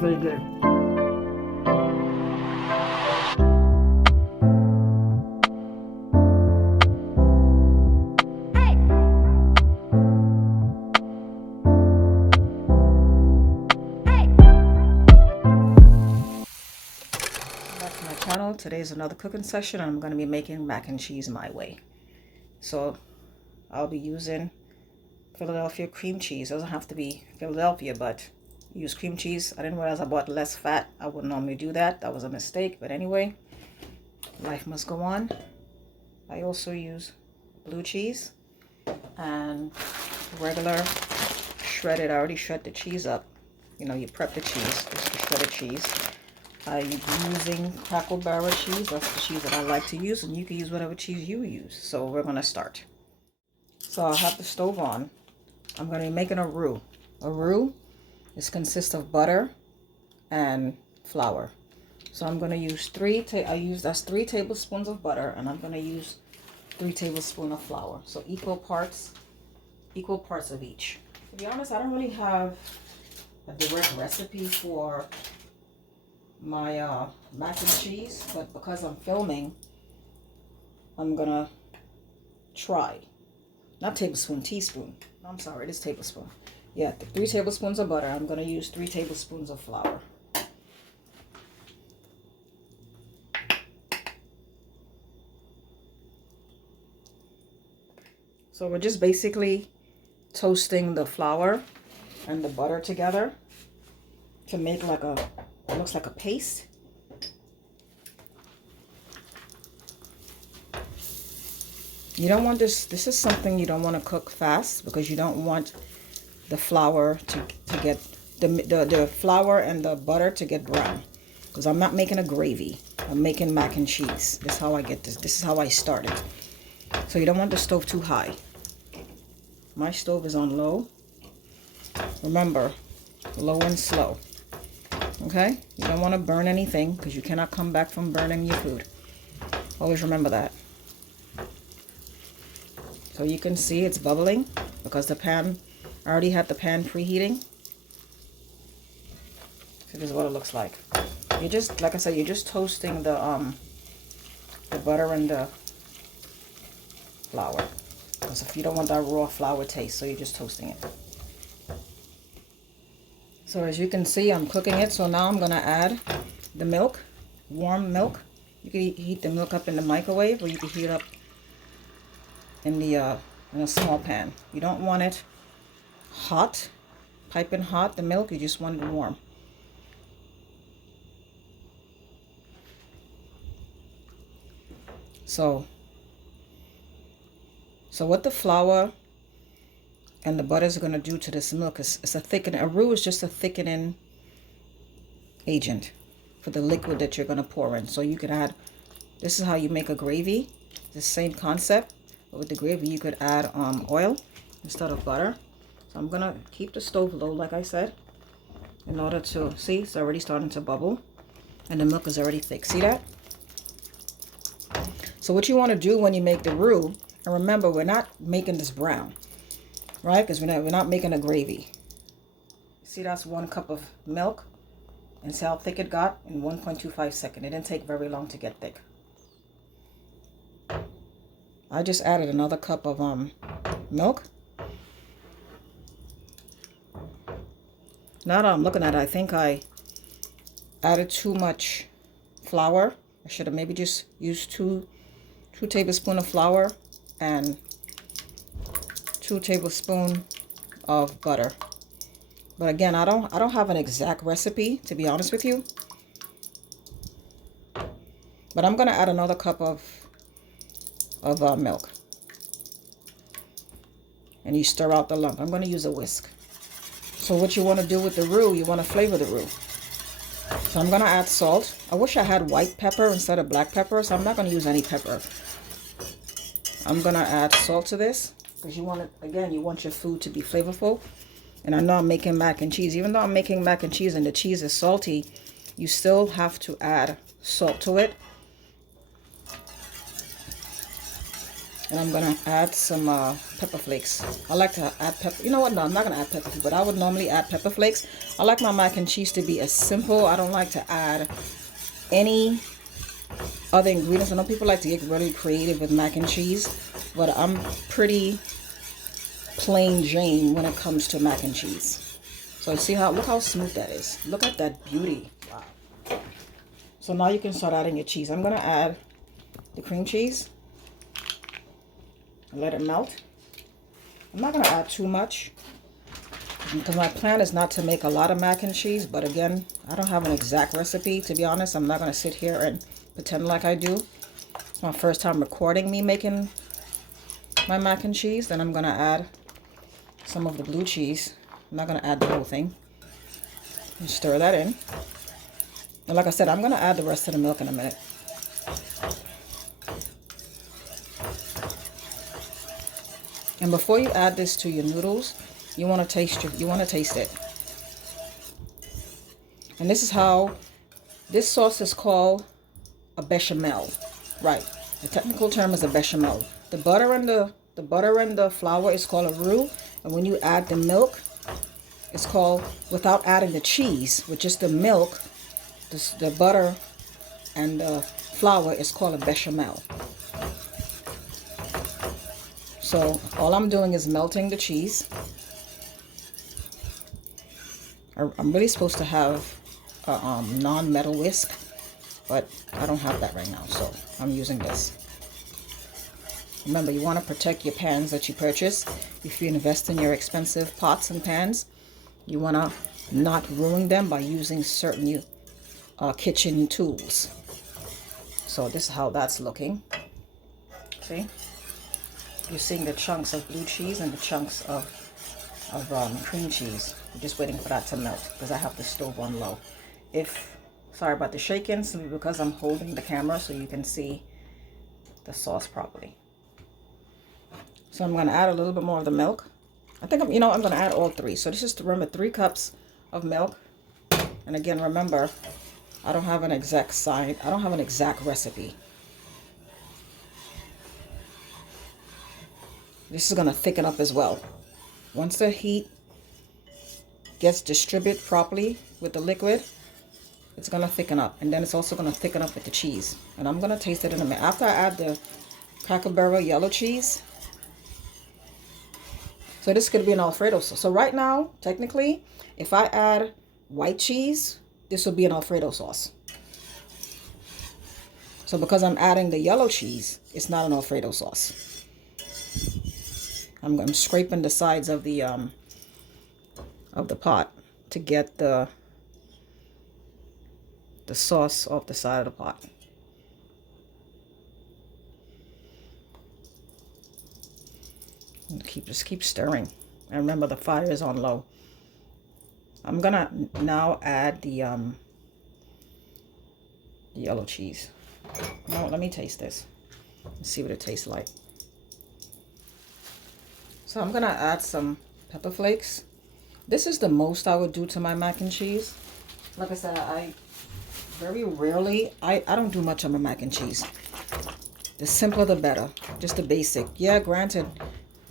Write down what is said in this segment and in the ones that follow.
Very good. Back to my channel. Today is another cooking session, and I'm going to be making mac and cheese my way. So I'll be using Philadelphia cream cheese. It doesn't have to be Philadelphia, but use cream cheese. I didn't realize I bought less fat. I wouldn't normally do that. That was a mistake. But anyway, life must go on. I also use blue cheese and regular shredded. I already shred the cheese up. You know, you prep the cheese. This is the shredded cheese. I'm using Cracker Barrel cheese. That's the cheese that I like to use, and you can use whatever cheese you use. So we're going to start. So I'll have the stove on. I'm going to be making a roux. A roux consists of butter and flour. So I'm going to use that's 3 tablespoons of butter, and I'm going to use 3 tablespoons of flour. So equal parts of each. To be honest, I don't really have a direct recipe for my mac and cheese, but because I'm filming, I'm gonna try. Not tablespoon, teaspoon. I'm sorry, it is tablespoon. Yeah, 3 tablespoons of butter. I'm gonna use 3 tablespoons of flour. So we're just basically toasting the flour and the butter together to make like it looks like a paste. You don't want this is something you don't want to cook fast, because you don't want the flour to get the flour and the butter to get brown, because I'm not making a gravy. I'm making mac and cheese. This is how I get this. This is how I started. So you don't want the stove too high. My stove is on low. Remember, low and slow. Okay? You don't want to burn anything, because you cannot come back from burning your food. Always remember that. So you can see it's bubbling because I already had the pan preheating. So this is what it looks like. You just, like I said, you're just toasting the butter and the flour. Because if you don't want that raw flour taste, so you're just toasting it. So as you can see, I'm cooking it. So now I'm going to add the milk, warm milk. You can heat the milk up in the microwave, or you can heat it up in a small pan. You don't want it hot, piping hot, the milk. You just want it warm. So what the flour and the butter is going to do to this milk is it's a thickening. A roux is just a thickening agent for the liquid that you're going to pour in. So you could add, this is how you make a gravy, the same concept, but with the gravy you could add oil instead of butter. So I'm going to keep the stove low, like I said, in order to, see, it's already starting to bubble and the milk is already thick. See that? So what you want to do when you make the roux, and remember, we're not making this brown, right? Because we're not making a gravy. See, that's 1 cup of milk, and see how thick it got in 1.25 seconds. It didn't take very long to get thick. I just added another cup of milk. Now that I'm looking at it, I think I added too much flour. I should have maybe just used 2 tablespoons of flour and 2 tablespoons of butter. But again, I don't have an exact recipe, to be honest with you. But I'm gonna add another cup of milk, and you stir out the lump. I'm gonna use a whisk. So what you want to do with the roux, you want to flavor the roux. So I'm gonna add salt. I wish I had white pepper instead of black pepper, so I'm not gonna use any pepper. I'm gonna add salt to this because you want it, again, you want your food to be flavorful. And I know I'm making mac and cheese. Even though I'm making mac and cheese and the cheese is salty, you still have to add salt to it. And I'm gonna add some pepper flakes. I like to add pepper. You know what? No, I'm not gonna add pepper flakes, but I would normally add pepper flakes. I like my mac and cheese to be as simple. I don't like to add any other ingredients. I know people like to get really creative with mac and cheese, but I'm pretty plain Jane when it comes to mac and cheese. So see how, look how smooth that is. Look at that beauty. Wow. So now you can start adding your cheese. I'm gonna add the cream cheese and let it melt. I'm not gonna add too much because my plan is not to make a lot of mac and cheese, but again, I don't have an exact recipe, to be honest. I'm not gonna sit here and pretend like I do. It's my first time recording me making my mac and cheese. Then I'm gonna add some of the blue cheese. I'm not gonna add the whole thing. And stir that in. And like I said, I'm gonna add the rest of the milk in a minute. And before you add this to your noodles, you want to taste it. And this is how this sauce is called a bechamel. Right. The technical term is a bechamel. The butter and the flour is called a roux, and when you add the milk, it's called, without adding the cheese, with just the milk, the butter and the flour is called a bechamel. So all I'm doing is melting the cheese. I'm really supposed to have a non-metal whisk, but I don't have that right now, so I'm using this. Remember, you want to protect your pans that you purchase. If you invest in your expensive pots and pans, you want to not ruin them by using certain kitchen tools. So this is how that's looking. See? You're seeing the chunks of blue cheese and the chunks of cream cheese. I'm just waiting for that to melt because I have the stove on low. Sorry about the shaking, simply because I'm holding the camera so you can see the sauce properly. So I'm going to add a little bit more of the milk. I think I'm going to add all three. So this is, remember, 3 cups of milk. And again, remember, I don't have an exact recipe. This is going to thicken up as well. Once the heat gets distributed properly with the liquid, it's going to thicken up. And then it's also going to thicken up with the cheese. And I'm going to taste it in a minute. After I add the Cracker Barrel yellow cheese. So this could be an Alfredo sauce. So right now, technically, if I add white cheese, this will be an Alfredo sauce. So because I'm adding the yellow cheese, it's not an Alfredo sauce. I'm scraping the sides of the pot to get the sauce off the side of the pot. And just keep stirring. And remember, the fire is on low. I'm gonna now add the yellow cheese. No, let me taste this and see what it tastes like. So I'm gonna add some pepper flakes. This is the most I would do to my mac and cheese. Like I said, I very rarely, I don't do much on my mac and cheese. The simpler the better. Just the basic. Yeah, granted,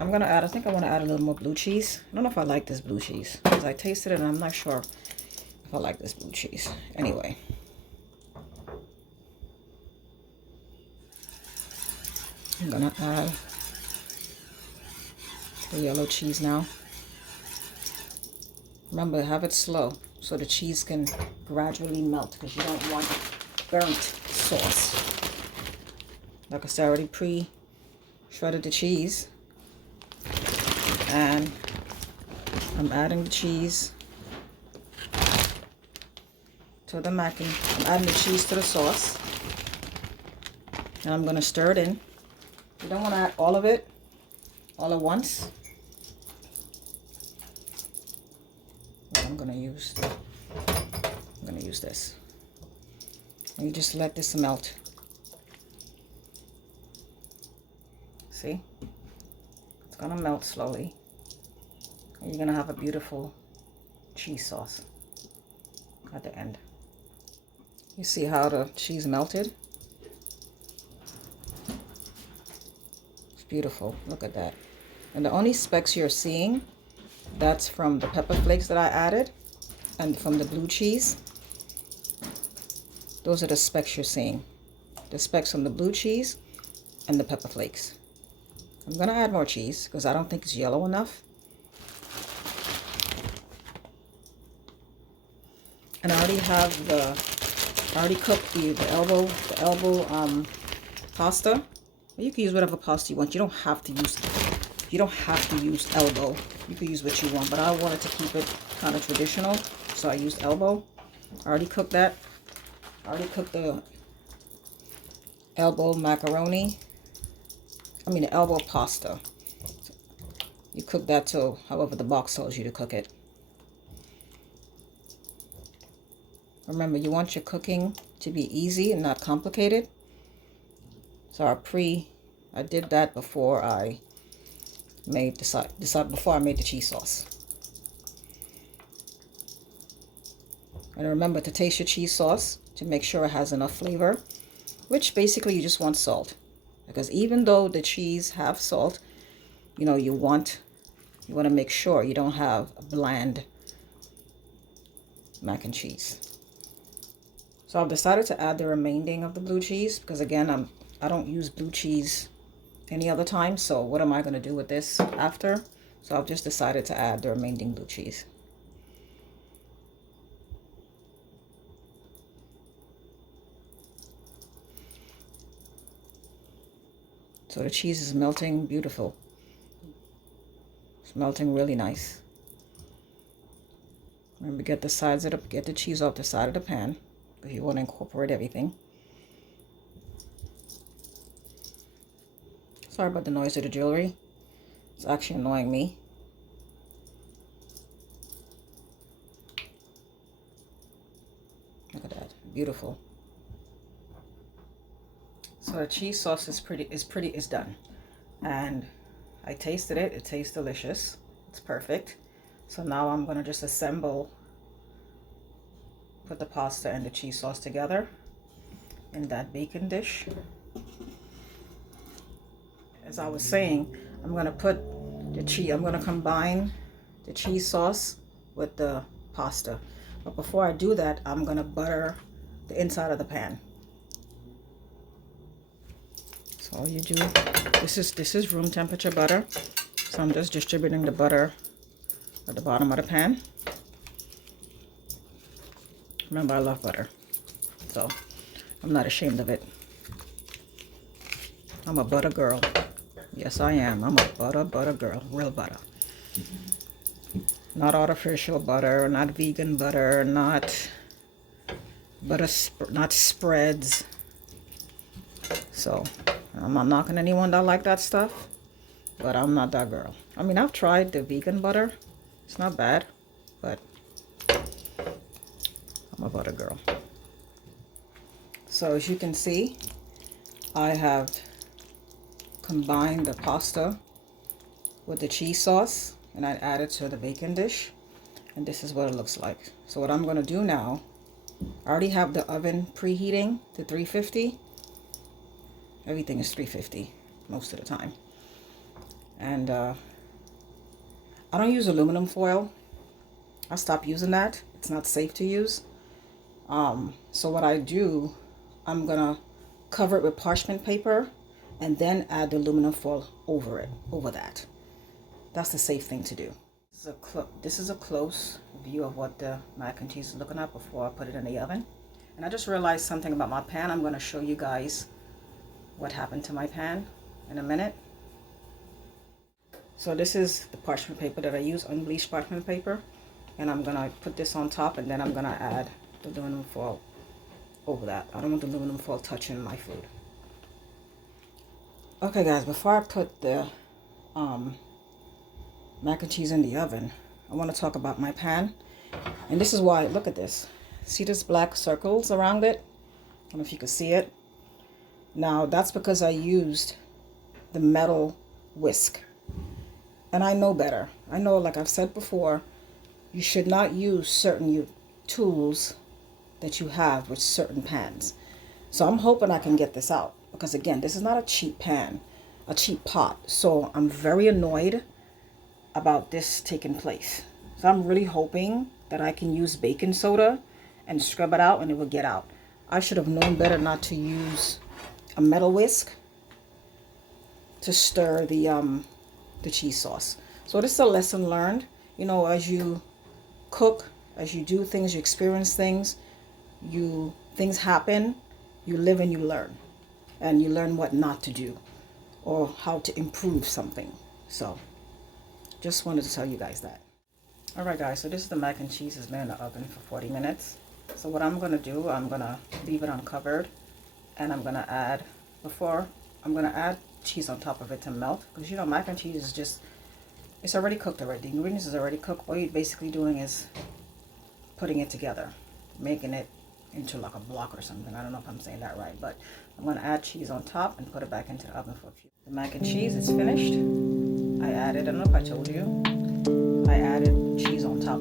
I think I want to add a little more blue cheese. I don't know if I like this blue cheese, because I tasted it and I'm not sure if I like this blue cheese. Anyway. I'm gonna add the yellow cheese now. Remember, have it slow so the cheese can gradually melt, because you don't want burnt sauce. Like I said, I already pre-shredded the cheese. And I'm adding the cheese to the mac and I'm adding the cheese to the sauce. And I'm going to stir it in. You don't want to add all of it all at once. I'm going to use this. And you just let this melt. See? It's going to melt slowly. And you're going to have a beautiful cheese sauce at the end. You see how the cheese melted? beautiful. Look at that. And the only specks you're seeing, that's from the pepper flakes that I added and from the blue cheese. Those are the specks you're seeing. The specks from the blue cheese and the pepper flakes. I'm going to add more cheese because I don't think it's yellow enough. And I already cooked the elbow pasta. You can use whatever pasta you want. You don't have to use elbow. You can use what you want, but I wanted to keep it kind of traditional, so I used elbow. I already cooked that. I already cooked the elbow macaroni. I mean the elbow pasta. You cook that to however the box tells you to cook it. Remember, you want your cooking to be easy and not complicated. So I did that before I made before I made the cheese sauce. And remember to taste your cheese sauce to make sure it has enough flavor, which basically you just want salt. Because even though the cheese have salt, you know, you want to make sure you don't have a bland mac and cheese. So I've decided to add the remaining of the blue cheese because again, I don't use blue cheese any other time. So what am I going to do with this after? So I've just decided to add the remaining blue cheese. So the cheese is melting beautiful. It's melting really nice. Remember, get the cheese off the side of the pan if you want to incorporate everything. Sorry about the noise of the jewelry. It's actually annoying me. Look at that, beautiful. So the cheese sauce is done, and I tasted it. It tastes delicious. It's perfect. So now I'm gonna just put the pasta and the cheese sauce together in that bacon dish. As I was saying, I'm gonna combine the cheese sauce with the pasta. But before I do that, I'm gonna butter the inside of the pan. So all you do, this is room temperature butter. So I'm just distributing the butter at the bottom of the pan. Remember, I love butter, so I'm not ashamed of it. I'm a butter girl. Yes, I am. I'm a butter girl. Real butter. Not artificial butter, not vegan butter, not spreads. So I'm not knocking anyone that like that stuff, but I'm not that girl. I mean, I've tried the vegan butter. It's not bad, but I'm a butter girl. So as you can see, I have combined the pasta with the cheese sauce and I added to the bacon dish, and this is what it looks like. So what I'm going to do now, I already have the oven preheating to 350. Everything is 350 most of the time. And I don't use aluminum foil. I stopped using that. It's not safe to use. So what I do, I'm gonna cover it with parchment paper and then add the aluminum foil over that. That's the safe thing to do. This is a close view of what the mac and cheese is looking at before I put it in the oven. And I just realized something about my pan. I'm gonna show you guys what happened to my pan in a minute. So this is the parchment paper that I use, unbleached parchment paper, and I'm gonna put this on top, and then I'm gonna add the aluminum foil over that. I don't want the aluminum foil touching my food. Okay guys, before I put the mac and cheese in the oven, I want to talk about my pan. And this is why, look at this. See this black circles around it? I don't know if you can see it. Now that's because I used the metal whisk. And I know better. I know, like I've said before, you should not use certain tools that you have with certain pans. So I'm hoping I can get this out. Because again, this is not a cheap pan. a cheap pot. So I'm very annoyed about this taking place. So I'm really hoping that I can use baking soda and scrub it out and it will get out. I should have known better not to use a metal whisk to stir the cheese sauce. So this is a lesson learned. You know, as you cook, as you do things, you experience things, things happen, you live and you learn. And you learn what not to do or how to improve something. So just wanted to tell you guys that. All right, guys, so this is the mac and cheese. It's been in the oven for 40 minutes. So what I'm going to do, I'm going to leave it uncovered, and I'm going to add cheese on top of it to melt, because you know mac and cheese is just, it's already cooked already. The ingredients is already cooked. All you're basically doing is putting it together, making it into like a block or something. I don't know if I'm saying that right, but I'm going to add cheese on top and put it back into the oven for a few. The mac and cheese is finished. I don't know if I told you, I added cheese on top